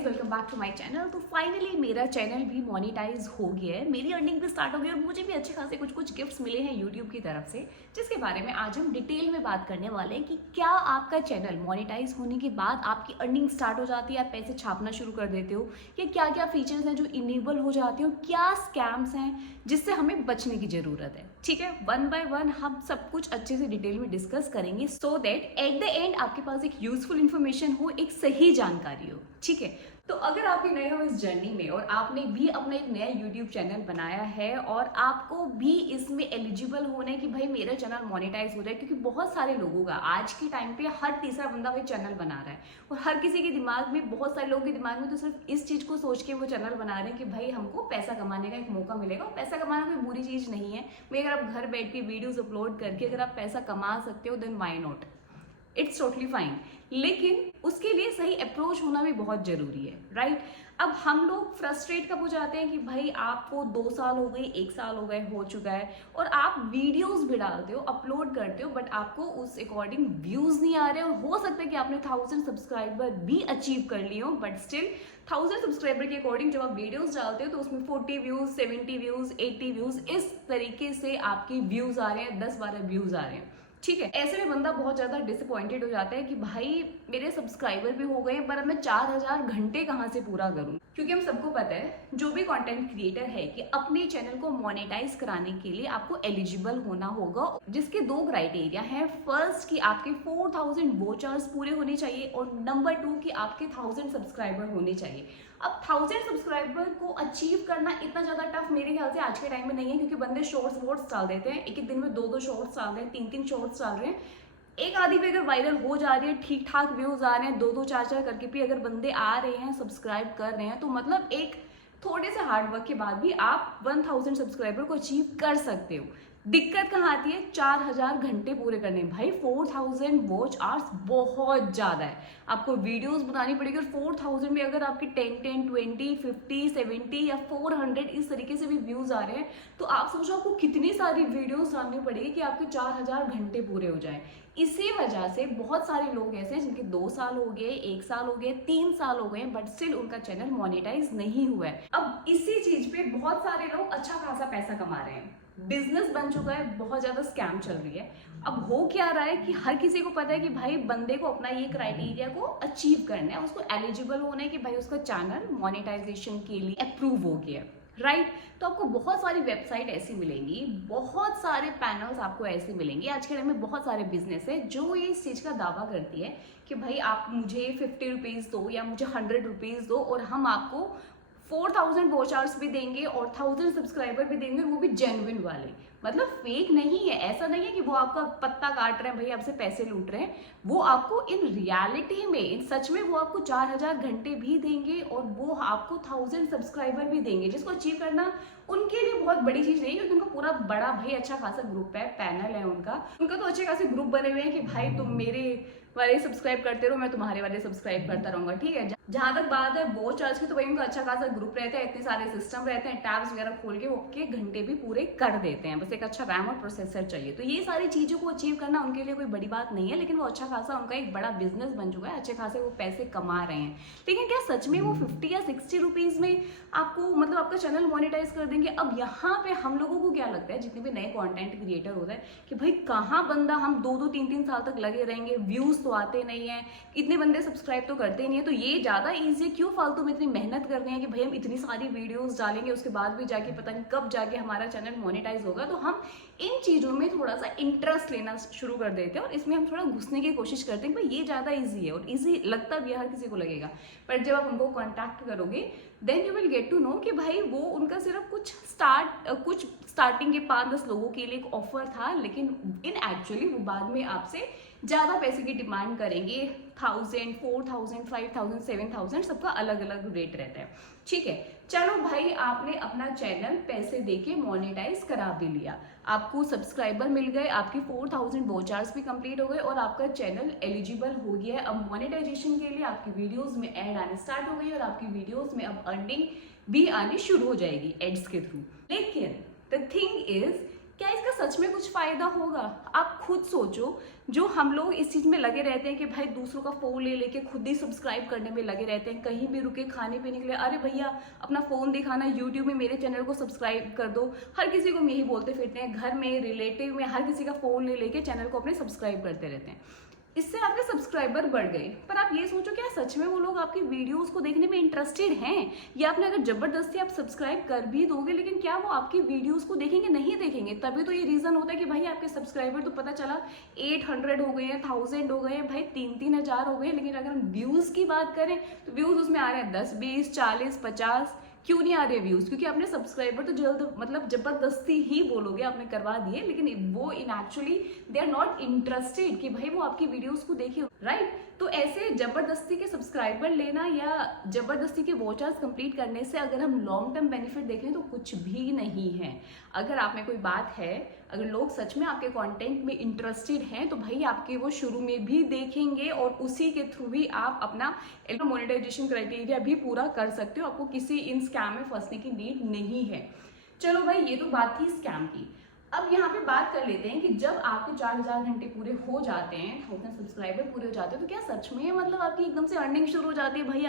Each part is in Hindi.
Guys, welcome back to my channel. तो फाइनली मेरा चैनल भी मोनेटाइज हो गया है, मेरी अर्निंग भी स्टार्ट हो गई और मुझे भी अच्छे खासे कुछ गिफ्ट्स मिले हैं यूट्यूब की तरफ से, जिसके बारे में आज हम डिटेल में बात करने वाले हैं कि क्या आपका चैनल मोनेटाइज होने के बाद आपकी अर्निंग स्टार्ट हो जाती है, आप पैसे छापना शुरू कर देते हो, या क्या क्या फीचर्स हैं जो इनेबल हो जाते हो, क्या स्कैम्स हैं जिससे हमें बचने की जरूरत है। ठीक है, वन बाय वन हम सब कुछ अच्छे से डिटेल में डिस्कस करेंगे so that at the end आपके पास एक यूजफुल इन्फॉर्मेशन हो, एक सही जानकारी हो। ठीक है, तो अगर आप भी नए हो इस जर्नी में और आपने भी अपना एक नया यूट्यूब चैनल बनाया है और आपको भी इसमें एलिजिबल होना है कि भाई मेरा चैनल मोनेटाइज हो जाए, क्योंकि बहुत सारे लोगों का आज के टाइम पे हर तीसरा बंदा भाई चैनल बना रहा है और हर किसी के दिमाग में, बहुत सारे लोगों के दिमाग में तो सिर्फ इस चीज को सोच के वो चैनल बना रहे हैं कि भाई हमको पैसा कमाने का एक मौका मिलेगा। और पैसा कमाना कोई बुरी चीज नहीं है भाई, अगर आप घर बैठ के वीडियोज अपलोड करके अगर आप पैसा कमा सकते हो then why not, it's totally fine. लेकिन उसके लिए सही अप्रोच होना भी बहुत जरूरी है, राइट? अब हम लोग फ्रस्ट्रेट कब हो जाते हैं कि भाई आपको 2 साल हो गए, 1 साल हो गए, हो चुका है और आप वीडियोस भी डालते हो, अपलोड करते हो, बट आपको उस अकॉर्डिंग व्यूज नहीं आ रहे। और हो सकता है कि आपने 1000 सब्सक्राइबर भी अचीव कर लिए हो, बट स्टिल 1000 सब्सक्राइबर के अकॉर्डिंग जब आप वीडियोस डालते हो तो उसमें 40 व्यूज, 70 व्यूज, 80 व्यूज, इस तरीके से आपके व्यूज आ रहे हैं, 10-12 व्यूज आ रहे हैं। ठीक है, ऐसे में बंदा बहुत ज्यादा डिसअपॉइंटेड हो जाता है कि भाई मेरे सब्सक्राइबर भी हो गए पर अब मैं 4000 घंटे कहाँ से पूरा करूं। क्योंकि हम सबको पता है जो भी कंटेंट क्रिएटर है कि अपने चैनल को मोनेटाइज कराने के लिए आपको एलिजिबल होना होगा, जिसके 2 क्राइटेरिया हैं। फर्स्ट कि आपके 4000 वॉच आवर्स पूरे होने चाहिए और नंबर 2 कि आपके 1000 सब्सक्राइबर होने चाहिए। अब 1000 सब्सक्राइबर को अचीव करना इतना ज्यादा टफ मेरे ख्याल से आज के टाइम में नहीं है, क्योंकि बंदे शॉर्ट्स वॉट्स डाल देते हैं, एक दिन में 2-2 शॉर्ट्स डाल रहे हैं, 3-3 शॉर्ट्स डाल रहे हैं। एक आधी पे अगर वायरल हो जा रही है, ठीक ठाक व्यूज आ रहे हैं, 2-2 4-4 करके भी अगर बंदे आ रहे हैं, सब्सक्राइब कर रहे हैं, तो मतलब एक थोड़े से हार्डवर्क के बाद भी आप 1000 सब्सक्राइबर को अचीव कर सकते हो। दिक्कत कहाँ आती है? 4000 घंटे पूरे करने। भाई 4000 वॉच आवर्स बहुत ज्यादा है, आपको वीडियोस बनानी पड़ेगी और 4000 में अगर आपके 10, 20, 50, 70 या 400 इस तरीके से भी व्यूज आ रहे हैं, तो आप सोचो आपको कितनी सारी वीडियोस डालनी पड़ेगी कि आपके 4000 घंटे पूरे हो जाए। इसी वजह से बहुत सारे लोग ऐसे हैं जिनके 2 साल हो गए, 1 साल हो गए, 3 साल हो गए, बट स्टिल उनका चैनल मोनेटाइज नहीं हुआ है। अब इसी चीज पे बहुत सारे लोग अच्छा खासा पैसा कमा रहे हैं, बिजनेस बन चुका है, बहुत ज्यादा स्कैम चल रही है। अब हो क्या रहा है कि हर किसी को पता है कि भाई बंदे को अपना ये क्राइटेरिया को अचीव करना है, उसको एलिजिबल होना है कि भाई उसका चैनल मोनेटाइजेशन के लिए अप्रूव हो गया, राइट? तो आपको बहुत सारी वेबसाइट ऐसी मिलेंगी, बहुत सारे पैनल्स आपको ऐसे मिलेंगे। आज के टाइम में बहुत सारे बिजनेस है जो ये इस चीज का दावा करती है कि भाई आप मुझे 50 रुपीज दो या मुझे 100 रुपीज दो और हम आपको 4000 वॉच आवर्स भी देंगे और 1000 सब्सक्राइबर भी देंगे, वो भी जेन्युइन वाले, मतलब फेक नहीं है। ऐसा नहीं है कि वो आपका पत्ता काट रहे हैं, भाई आपसे पैसे लूट रहे हैं। वो आपको इन रियलिटी में, इन सच में वो आपको 4000 घंटे भी देंगे और वो आपको 1000 सब्सक्राइबर भी देंगे, जिसको अचीव करना उनके लिए बहुत बड़ी चीज नहीं है, क्योंकि उनका पूरा बड़ा भाई अच्छा खासा ग्रुप है, पैनल है उनका तो अच्छे खासे ग्रुप बने हुए हैं कि भाई तुम मेरे वाले सब्सक्राइब करते रहो, मैं तुम्हारे वाले सब्सक्राइब करता रहूंगा। ठीक है, जहां तक बात है वो चार्ज की, तो भाई उनका अच्छा खासा ग्रुप रहता है, इतने सारे सिस्टम रहते हैं, टैब्स वगैरह खोल के वो के घंटे भी पूरे कर देते हैं। बस एक अच्छा रैम और प्रोसेसर चाहिए, तो ये सारी चीजों को अचीव करना उनके लिए कोई बड़ी बात नहीं है। लेकिन वो अच्छा खासा उनका एक बड़ा बिजनेस बन चुका है, अच्छे खासे वो पैसे कमा रहे हैं। लेकिन क्या सच में वो 50 या 60 रुपीज में आपको, मतलब आपका चैनल मोनेटाइज कर देंगे? अब यहाँ पे हम लोगों को क्या लगता है, जितने भी नए कंटेंट क्रिएटर होता है, कि भाई कहाँ बंदा, हम 2-2, 3-3 साल तक लगे रहेंगे, व्यूज तो आते नहीं है, इतने बंदे सब्सक्राइब तो करते नहीं है, तो ये ज्यादा ईजी है, क्यों फालतू में इतनी मेहनत कर रहे हैं कि भाई हम इतनी सारी वीडियोस डालेंगे, उसके बाद भी जाके पता नहीं कब जाके हमारा चैनल मोनेटाइज होगा। तो हम इन चीजों में थोड़ा सा इंटरेस्ट लेना शुरू कर देते हैं और इसमें हम थोड़ा घुसने की कोशिश करते हैं कि भाई ये ज्यादा ईजी है, और ईजी लगता भी है, हर किसी को लगेगा। पर जब आप उनको कॉन्टैक्ट करोगे then you will get to know कि भाई वो उनका सिर्फ कुछ स्टार्टिंग के 5-10 लोगों के लिए एक ऑफर था, लेकिन इन एक्चुअली वो बाद में आपसे ज्यादा पैसे की डिमांड करेंगे। 1000, 4000, 5000, 7000, सबका अलग अलग रेट रहता है। ठीक है, चलो भाई आपने अपना चैनल पैसे देके मोनेटाइज करा भी लिया, आपको सब्सक्राइबर मिल गए, आपकी 4000 वॉच आवर्स भी कंप्लीट हो गए और आपका चैनल एलिजिबल हो गया है। अब मोनेटाइजेशन के लिए आपकी वीडियोस में ऐड आने स्टार्ट हो गई और आपकी वीडियोस में अब अर्निंग भी आनी शुरू हो जाएगी एड्स के थ्रू। लेकिन द थिंग इज क्या इसका सच में कुछ फायदा होगा? आप खुद सोचो। जो हम लोग इस चीज में लगे रहते हैं कि भाई दूसरों का फोन ले लेके खुद ही सब्सक्राइब करने में लगे रहते हैं, कहीं भी रुके खाने पीने के लिए, अरे भैया अपना फोन दिखाना, यूट्यूब में मेरे चैनल को सब्सक्राइब कर दो। हर किसी को हम यही बोलते फिरते हैं, घर में, रिलेटिव में, हर किसी का फोन ले लेके चैनल को अपने सब्सक्राइब करते रहते हैं। इससे आपके सब्सक्राइबर बढ़ गए, पर आप ये सोचो क्या सच में वो लोग आपकी वीडियोस को देखने में इंटरेस्टेड हैं? या आपने अगर जबरदस्ती आप सब्सक्राइब कर भी दोगे, लेकिन क्या वो आपकी वीडियोस को देखेंगे? नहीं देखेंगे। तभी तो ये रीजन होता है कि भाई आपके सब्सक्राइबर तो पता चला 800 हो गए हैं, 1000 हो गए हैं, भाई 3-3 हजार हो गए, लेकिन अगर हम व्यूज की बात करें तो व्यूज उसमें आ रहे हैं 10, 20, 40, 50। क्यों नहीं आ रहे व्यूज? क्योंकि आपने सब्सक्राइबर तो जल्द मतलब जबरदस्ती ही बोलोगे आपने करवा दिए, लेकिन वो इन actually they are not interested कि भाई वो आपकी वीडियोस को देखे, राइट? तो ऐसे जबरदस्ती के सब्सक्राइबर लेना या जबरदस्ती के वॉच आवर्स कंप्लीट करने से अगर हम लॉन्ग टर्म बेनिफिट देखें तो कुछ भी नहीं है। अगर आप में कोई बात है, अगर लोग सच में आपके कंटेंट में इंटरेस्टेड हैं तो भाई आपके वो शुरू में भी देखेंगे और उसी के थ्रू भी आप अपना मोनेटाइजेशन क्राइटेरिया भी पूरा कर सकते हो। आपको किसी इन स्कैम में फंसने की नीड नहीं है। चलो भाई, ये तो बात थी स्कैम की। अब यहाँ पे बात कर लेते हैं कि जब आपके 4000 घंटे पूरे हो जाते हैं, 1000 सब्सक्राइबर पूरे हो जाते हैं, तो क्या सच में मतलब आपकी एकदम से अर्निंग शुरू हो जाती है? भाई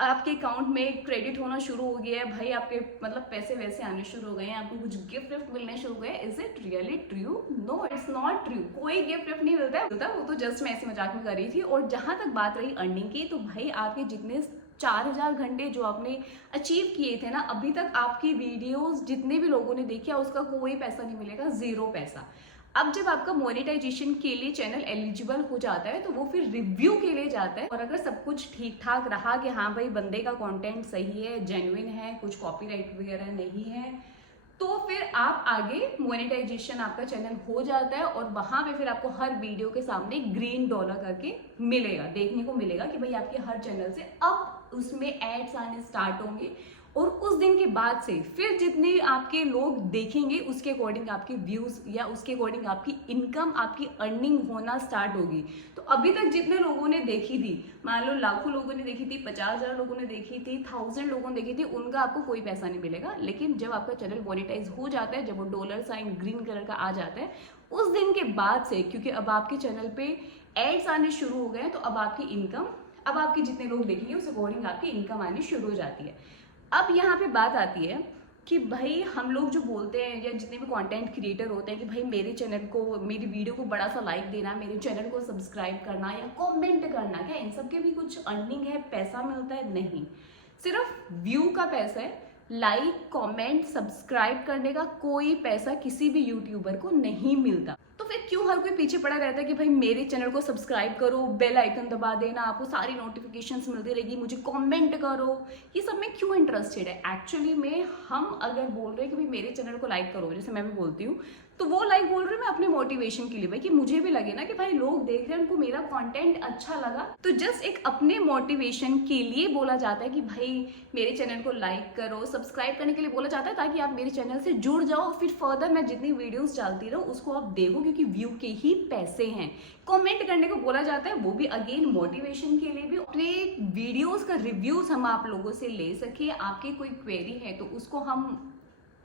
आपके अकाउंट में क्रेडिट होना शुरू हो गया है, भाई आपके मतलब पैसे वैसे आने शुरू हो गए हैं, आपको कुछ गिफ्ट विफ्ट मिलने शुरू हो गए? Is it really true? No, it's not true. कोई गिफ्ट विफ्ट नहीं मिलता है, वो तो जस्ट मैं ऐसे मजाक में कर रही थी। और जहां तक बात रही अर्निंग की, तो भाई आपके जितने 4000 घंटे जो आपने अचीव किए थे ना, अभी तक आपकी वीडियोस जितने भी लोगों ने देखी है उसका कोई पैसा नहीं मिलेगा, 0 पैसा। अब जब आपका मोनेटाइजेशन के लिए चैनल एलिजिबल हो जाता है तो वो फिर रिव्यू के लिए जाता है, और अगर सब कुछ ठीक ठाक रहा कि हाँ भाई बंदे का कंटेंट सही है, जेन्युइन है, कुछ कॉपीराइट वगैरह नहीं है, तो फिर आप आगे मोनेटाइजेशन आपका चैनल हो जाता है और वहां पे फिर आपको हर वीडियो के सामने ग्रीन डॉलर करके मिलेगा, देखने को मिलेगा कि भाई आपके हर चैनल से अब उसमें एड्स आने स्टार्ट होंगे। और उस दिन के बाद से फिर जितने आपके लोग देखेंगे उसके अकॉर्डिंग आपके व्यूज या उसके अकॉर्डिंग आपकी इनकम, आपकी अर्निंग होना स्टार्ट होगी। तो अभी तक जितने लोगों ने देखी थी, मान लो लाखों लोगों ने देखी थी, 50,000 लोगों ने देखी थी, 1000 लोगों ने देखी थी, उनका आपको कोई पैसा नहीं मिलेगा। लेकिन जब आपका चैनल मोनेटाइज हो जाता है, जब वो डॉलर साइन ग्रीन कलर का आ जाता है, उस दिन के बाद से, क्योंकि अब आपके चैनल पे एड्स आने शुरू हो गए, तो अब आपकी इनकम, अब आपके जितने लोग देखेंगे उस अकॉर्डिंग आपकी इनकम आनी शुरू हो जाती है। अब यहाँ पे बात आती है कि भाई हम लोग जो बोलते हैं या जितने भी कंटेंट क्रिएटर होते हैं कि भाई मेरे चैनल को, मेरी वीडियो को बड़ा सा लाइक देना, मेरे चैनल को सब्सक्राइब करना या कमेंट करना, क्या इन सब के भी कुछ अर्निंग है, पैसा मिलता है? नहीं, सिर्फ व्यू का पैसा है। लाइक, कमेंट, सब्सक्राइब करने का कोई पैसा किसी भी यूट्यूबर को नहीं मिलता। तो फिर क्यों हर कोई पीछे पड़ा रहता है कि भाई मेरे चैनल को सब्सक्राइब करो, बेल आइकन दबा देना, आपको सारी नोटिफिकेशंस मिलती रहेगी, मुझे कमेंट करो, ये सब में क्यों इंटरेस्टेड है? एक्चुअली में हम अगर बोल रहे हैं कि भाई मेरे चैनल को लाइक करो, जैसे मैं भी बोलती हूँ, तो वो लाइक बोल रही हूँ मैं अपने मोटिवेशन के लिए, भाई कि मुझे भी लगे ना कि भाई लोग देख रहे हैं, उनको मेरा कंटेंट अच्छा लगा, तो जस्ट एक अपने मोटिवेशन के लिए बोला जाता है कि भाई मेरे चैनल को लाइक करो, सब्सक्राइब करने के लिए बोला जाता है, ताकि आप मेरे चैनल से जुड़ जाओ, फिर फर्दर मैं जितनी वीडियोस डालती रहूँ उसको आप देखो, क्योंकि व्यू के ही पैसे हैं। कमेंट करने को बोला जाता है, वो भी अगेन मोटिवेशन के लिए भी, अपने वीडियोस का रिव्यूज हम आप लोगों से ले सके, आपकी कोई क्वेरी है तो उसको हम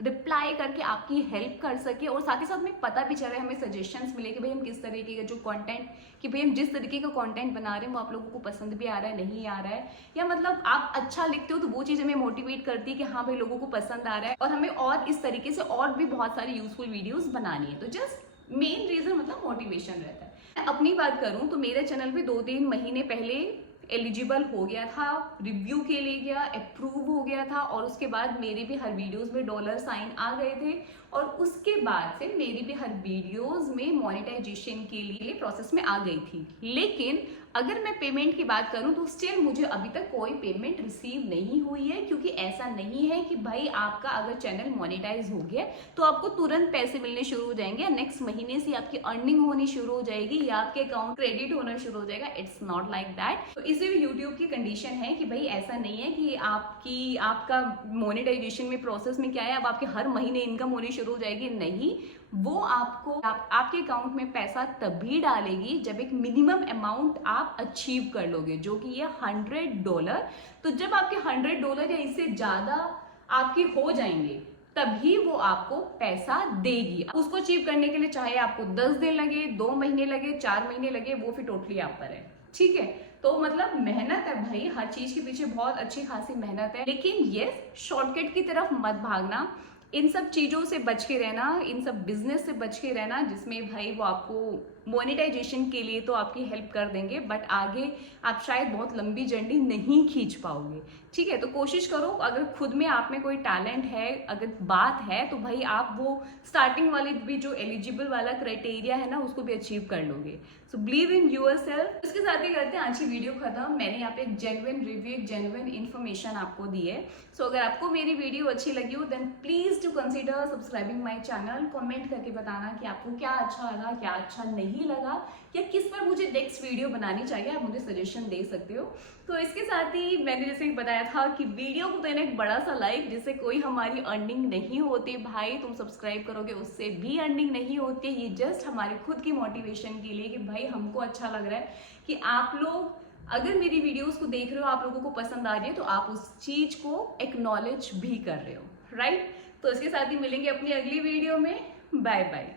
रिप्लाई करके आपकी हेल्प कर सके, और साथ ही साथ में पता भी चले, हमें सजेशंस मिले कि भाई हम किस तरीके का जो कंटेंट, कि भाई हम जिस तरीके का कंटेंट बना रहे हैं वो आप लोगों को पसंद भी आ रहा है, नहीं आ रहा है, या मतलब आप अच्छा लिखते हो तो वो चीज़ हमें मोटिवेट करती है कि हाँ भाई लोगों को पसंद आ रहा है और हमें और इस तरीके से और भी बहुत सारी यूजफुल वीडियोज बनानी है। तो जस्ट मेन रीजन मतलब मोटिवेशन रहता है। मैं अपनी बात करूँ तो मेरे चैनल पे 2-3 महीने पहले एलिजिबल हो गया था, रिव्यू के लिए गया, अप्रूव हो गया था, और उसके बाद मेरी भी हर वीडियोस में डॉलर साइन आ गए थे, और उसके बाद से मेरी भी हर वीडियोस में मोनेटाइजेशन के लिए प्रोसेस में आ गई थी। लेकिन अगर मैं पेमेंट की बात करूं तो स्टिल मुझे अभी तक कोई पेमेंट रिसीव नहीं हुई है, क्योंकि ऐसा नहीं है कि भाई आपका अगर चैनल मोनेटाइज हो गया तो आपको तुरंत पैसे मिलने शुरू हो जाएंगे, नेक्स्ट महीने से आपकी अर्निंग होनी शुरू हो जाएगी या आपके अकाउंट क्रेडिट होना शुरू हो जाएगा। It's not like that. तो इसे भी यूट्यूब की कंडीशन है कि भाई ऐसा नहीं है कि आपका मोनेटाइजेशन में प्रोसेस में क्या है, अब आपके हर महीने इनकम होनी शुरू हो जाएगी। नहीं, वो आपको आपके अकाउंट में पैसा तभी डालेगी जब एक मिनिमम अमाउंट आप अचीव कर लोगे, जो कि ये $100। तो जब आपके $100 या इससे ज्यादा आपके हो जाएंगे तभी वो आपको पैसा देगी। उसको अचीव करने के लिए चाहे आपको 10 दिन लगे, 2 महीने लगे, 4 महीने लगे, वो फिर टोटली आप पर है। ठीक है, तो मतलब मेहनत है भाई, हर चीज के पीछे बहुत अच्छी खासी मेहनत है, लेकिन ये शॉर्टकट की तरफ मत भागना। इन सब चीजों से बच के रहना, इन सब बिजनेस से बच के रहना जिसमें भाई वो आपको मोनेटाइजेशन के लिए तो आपकी हेल्प कर देंगे, बट आगे आप शायद बहुत लंबी जर्नी नहीं खींच पाओगे। ठीक है, तो कोशिश करो, अगर खुद में आप में कोई टैलेंट है, अगर बात है, तो भाई आप वो स्टार्टिंग वाली भी जो एलिजिबल वाला क्राइटेरिया है ना, उसको भी अचीव कर लोगे। So believe in yourself. इसके साथ ही करते हैं आज की वीडियो खत्म। मैंने यहाँ पे एक जेन्युइन रिव्यू, एक जेन्युइन इन्फॉर्मेशन आपको दी है। सो अगर आपको मेरी वीडियो अच्छी लगी हो then please to consider subscribing my channel. Comment करके बताना कि आपको क्या अच्छा लगा, क्या अच्छा नहीं लगा, या किस पर मुझे नेक्स्ट वीडियो बनानी चाहिए, आप मुझे सजेशन दे सकते हो। तो इसके साथ ही मैंने जैसे बताया था कि वीडियो को देना एक बड़ा सा लाइक, जिससे कोई हमारी अर्निंग नहीं होती भाई, तुम सब्सक्राइब करोगे उससे भी अर्निंग नहीं होती। ये जस्ट हमारे खुद की मोटिवेशन के लिए कि भाई हमको अच्छा लग रहा है कि आप लोग अगर मेरी वीडियोस को देख रहे हो, आप लोगों को पसंद आ रही है, तो आप उस चीज को एक्नॉलेज भी कर रहे हो, राइट। तो इसके साथ ही मिलेंगे अपनी अगली वीडियो में। Bye bye.